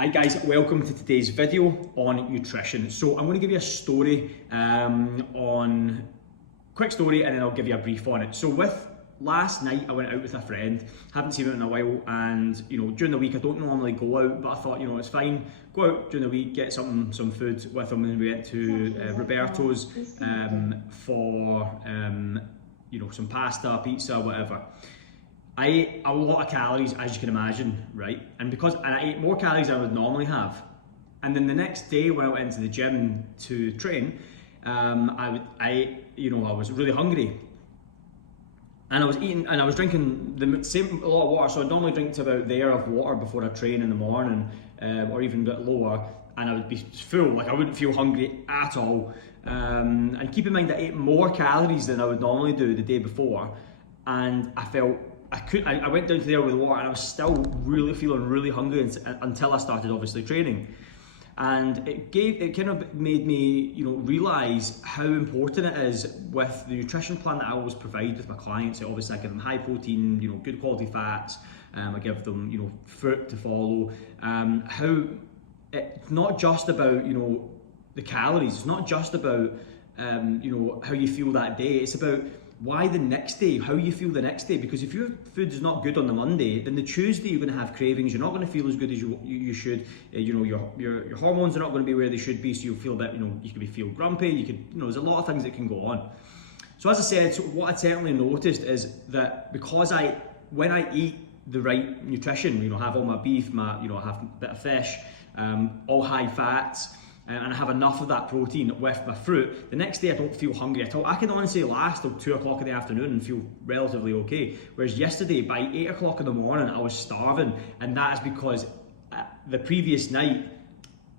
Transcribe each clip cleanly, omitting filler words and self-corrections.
Hi guys, welcome to today's video on nutrition. So I'm going to give you a story quick story, and then I'll give you a brief on it. So with last night, I went out with a friend, haven't seen him in a while, and during the week I don't normally go out, but I thought it's fine, go out during the week, get some food with him, and we went to Roberto's for some pasta, pizza, whatever. I ate a lot of calories, as you can imagine, right? And I ate more calories than I would normally have. And then the next day when I went into the gym to train, I was really hungry. And I was eating, and I was drinking a lot of water. So I normally drink to about there of water before I train in the morning, or even a bit lower. And I would be full, like I wouldn't feel hungry at all. And keep in mind, I ate more calories than I would normally do the day before. And I felt, I went down to there with water, and I was still really feeling really hungry until I started obviously training. And it kind of made me realise how important it is with the nutrition plan that I always provide with my clients. Obviously I give them high protein, good quality fats, I give them fruit to follow, how it's not just about the calories, it's not just about how you feel that day, it's about why the next day, how you feel the next day. Because if your food is not good on the Monday, then the Tuesday you're going to have cravings, you're not going to feel as good as you should, your hormones are not going to be where they should be, so you'll feel that, you could feel grumpy, there's a lot of things that can go on. So as I said, what I certainly noticed is that because when I eat the right nutrition, have all my beef, I have a bit of fish, all high fats, and I have enough of that protein with my fruit, the next day I don't feel hungry at all. I can honestly last till 2 o'clock in the afternoon and feel relatively okay. Whereas yesterday, by 8 o'clock in the morning, I was starving, and that is because the previous night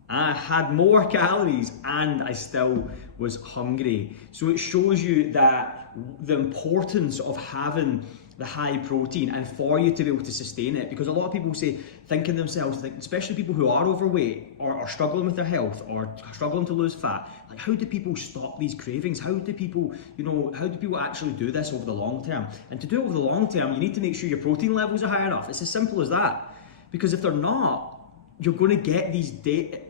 I had more calories and I still was hungry. So it shows you that the importance of having the high protein, and for you to be able to sustain it, because a lot of people think in themselves, especially people who are overweight or are struggling with their health or struggling to lose fat, like how do people stop these cravings? How do people actually do this over the long term? And to do it over the long term, you need to make sure your protein levels are high enough. It's as simple as that. Because if they're not, you're going to get these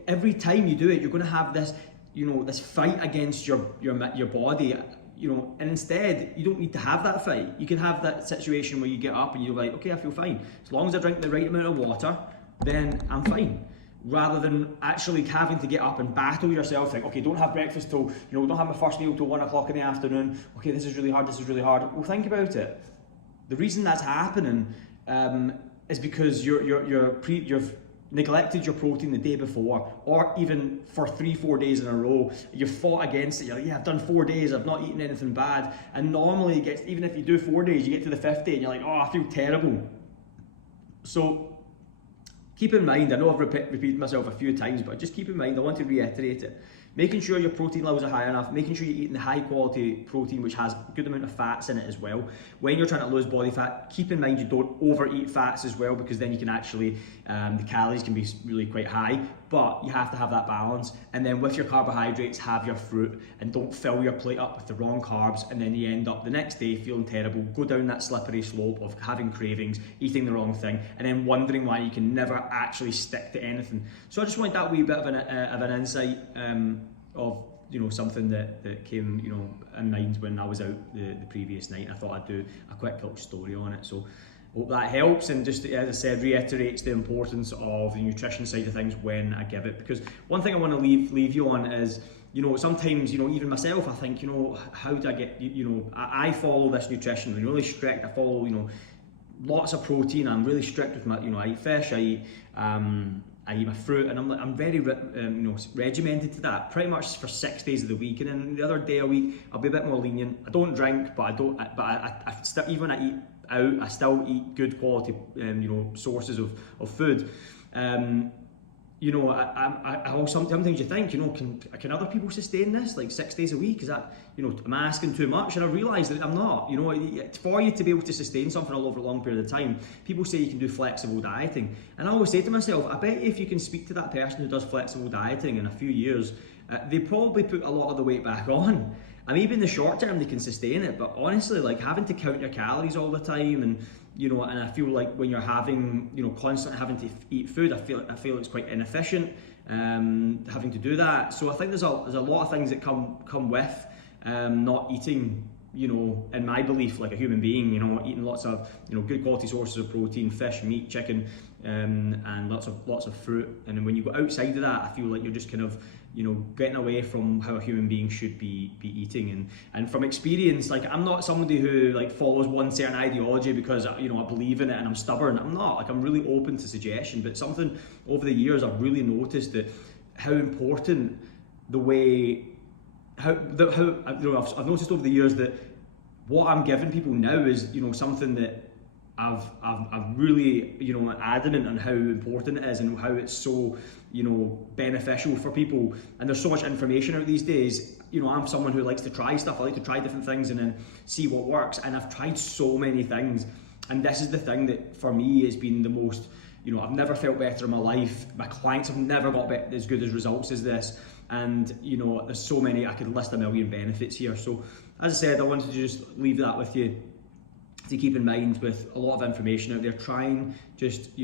every time you do it, you're going to have this this fight against your body. And instead, you don't need to have that fight. You can have that situation where you get up and you're like, okay, I feel fine. As long as I drink the right amount of water, then I'm fine. Rather than actually having to get up and battle yourself, think, okay, don't have breakfast till, don't have my first meal till 1 o'clock in the afternoon. Okay, this is really hard. Well, think about it. The reason that's happening is because you've neglected your protein the day before, or even for 3-4 days in a row, you've fought against it. You're like, yeah, I've done 4 days, I've not eaten anything bad. And normally even if you do 4 days, you get to the 5th day and you're like, oh, I feel terrible. So keep in mind, I know I've repeated myself a few times, but just keep in mind, I want to reiterate it. Making sure your protein levels are high enough, making sure you're eating the high quality protein which has a good amount of fats in it as well. When you're trying to lose body fat, keep in mind you don't overeat fats as well, because then you can actually, the calories can be really quite high, but you have to have that balance. And then with your carbohydrates, have your fruit, and don't fill your plate up with the wrong carbs, and then you end up the next day feeling terrible, go down that slippery slope of having cravings, eating the wrong thing, and then wondering why you can never actually stick to anything. So I just want that wee bit of an insight of something that came in mind when I was out the previous night. I thought I'd do a quick little story on it. So hope that helps, and just, as I said, reiterates the importance of the nutrition side of things when I give it. Because one thing I want to leave you on is, sometimes, even myself, I think, how do I get, I follow this nutrition, I'm really strict. I follow, lots of protein. I'm really strict with my, I eat fish, I eat my fruit, and I'm very regimented to that, pretty much for 6 days of the week. And then the other day a week, I'll be a bit more lenient. I don't drink, but I still, even when I eat out, I still eat good quality, sources of food. Sometimes you think, can other people sustain this, like 6 days a week? Is that, am I asking too much? And I realise that I'm not. For you to be able to sustain something over a long period of time, people say you can do flexible dieting. And I always say to myself, I bet if you can speak to that person who does flexible dieting in a few years, they probably put a lot of the weight back on. and maybe in the short term they can sustain it, but honestly, like having to count your calories all the time, and and I feel like when you're having, constantly having to eat food, I feel it's quite inefficient, having to do that. So I think there's a lot of things that come with not eating, in my belief, like a human being, eating lots of, good quality sources of protein, fish, meat, chicken, and lots of fruit. And then when you go outside of that, I feel like you're just kind of, getting away from how a human being should be eating. And from experience, like I'm not somebody who like follows one certain ideology because I believe in it and I'm stubborn. I'm not. Like I'm really open to suggestion, but something over the years I've really noticed that how important the way I've noticed over the years that what I'm giving people now is something that I've really adamant on how important it is and how it's so beneficial for people. And there's so much information out these days. I'm someone who likes to try stuff. I like to try different things and then see what works. And I've tried so many things, and this is the thing that for me has been the most. I've never felt better in my life. My clients have never got as good as results as this. And there's so many, I could list a million benefits here. So as I said, I wanted to just leave that with you to keep in mind. With a lot of information out there, try and just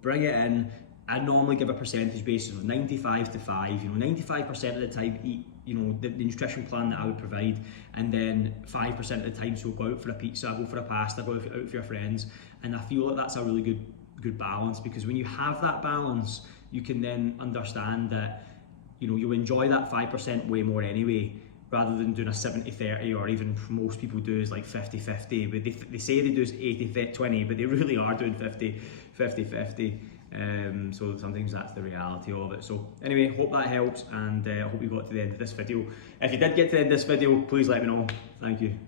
bring it in. I normally give a percentage basis of 95 to 5. 95% of the time eat the nutrition plan that I would provide, and then 5% of the time, so go out for a pizza, go for a pasta, go out for your friends. And I feel like that's a really good balance, because when you have that balance, you can then understand that you'll enjoy that 5% way more anyway, rather than doing a 70-30, or even most people do is like 50-50. But they say they do 80-20, but they really are doing 50-50. So sometimes that's the reality of it. So anyway, hope that helps, and I hope you got to the end of this video. If you did get to the end of this video, please let me know. Thank you.